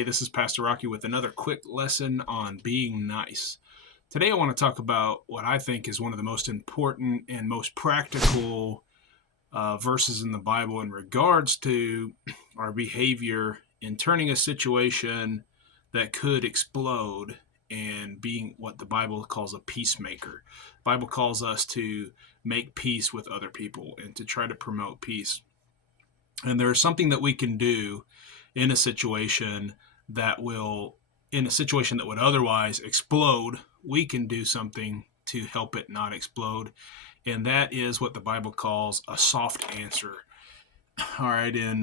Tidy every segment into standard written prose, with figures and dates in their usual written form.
Hey, this is Pastor Rocky with another quick lesson on being nice. Today I want to talk about what I think is one of the most important and most practical verses in the Bible in regards to our behavior in turning a situation that could explode and being what the Bible calls a peacemaker. The Bible calls us to make peace with other people and to try to promote peace. And there's something that we can do in a situation that will, in a situation that would otherwise explode, we can do something to help it not explode. And that is what the Bible calls a soft answer. All right, in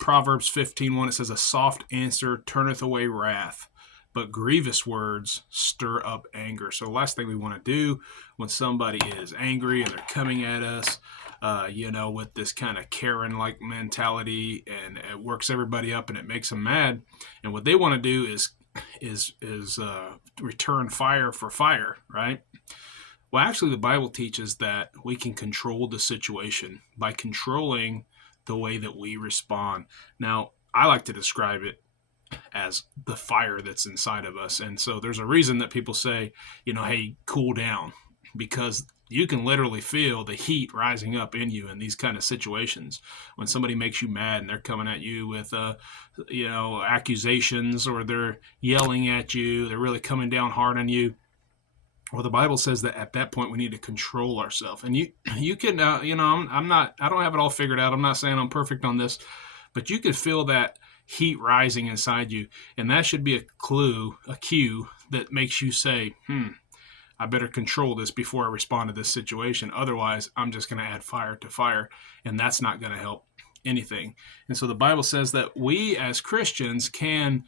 Proverbs 15:1, it says, "A soft answer turneth away wrath, but grievous words stir up anger." So the last thing we want to do when somebody is angry and they're coming at us, with this kind of Karen-like mentality, and it works everybody up and it makes them mad. And what they want to do is return fire for fire, right? Well, actually, the Bible teaches that we can control the situation by controlling the way that we respond. Now, I like to describe it as the fire that's inside of us. And so there's a reason that people say, hey, cool down, because you can literally feel the heat rising up in you in these kind of situations. When somebody makes you mad and they're coming at you with, accusations, or they're yelling at you, they're really coming down hard on you. Well, the Bible says that at that point we need to control ourselves. And you can, I don't have it all figured out. I'm not saying I'm perfect on this, but you can feel that heat rising inside you. And that should be a cue that makes you say, I better control this before I respond to this situation. Otherwise, I'm just going to add fire to fire, and that's not going to help anything. And so the Bible says that we as Christians can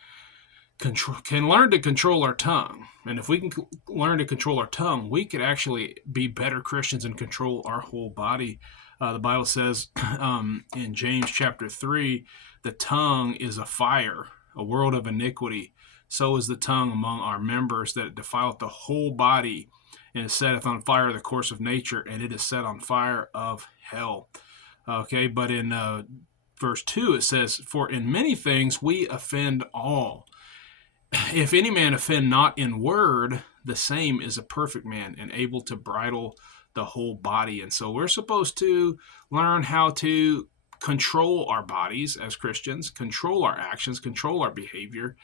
learn to control our tongue. And if we can learn to control our tongue, we could actually be better Christians and control our whole body. The Bible says in James chapter 3, the tongue is a fire, a world of iniquity. So is the tongue among our members, that it defileth the whole body, and it setteth on fire the course of nature, and it is set on fire of hell. Okay, but in verse 2 it says, "For in many things we offend all. If any man offend not in word, the same is a perfect man, and able to bridle the whole body." And so we're supposed to learn how to control our bodies as Christians, control our actions, control our behavior.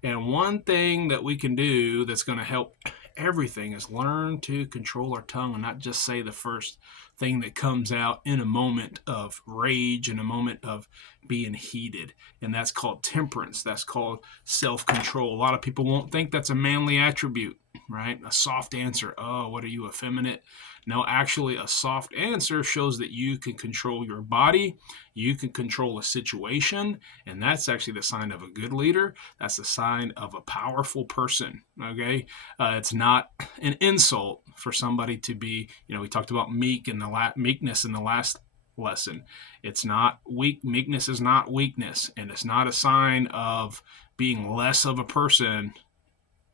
And one thing that we can do that's going to help everything is learn to control our tongue and not just say the first thing that comes out in a moment of rage, in a moment of being heated. And that's called temperance. That's called self-control. A lot of people won't think that's a manly attribute, right? A soft answer. Oh, what are you, effeminate? No, actually, a soft answer shows that you can control your body, you can control a situation, and that's actually the sign of a good leader. That's the sign of a powerful person, okay? It's not an insult for somebody to be, we talked about meekness in the last lesson. It's not weak. Meekness is not weakness, and it's not a sign of being less of a person.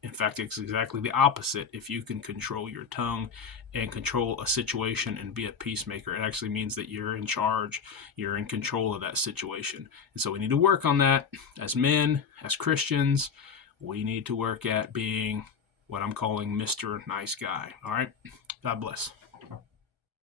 In fact, it's exactly the opposite. If you can control your tongue and control a situation and be a peacemaker, it actually means that you're in charge, you're in control of that situation. And so we need to work on that as men, as Christians. We need to work at being what I'm calling Mr. Nice Guy. All right? God bless.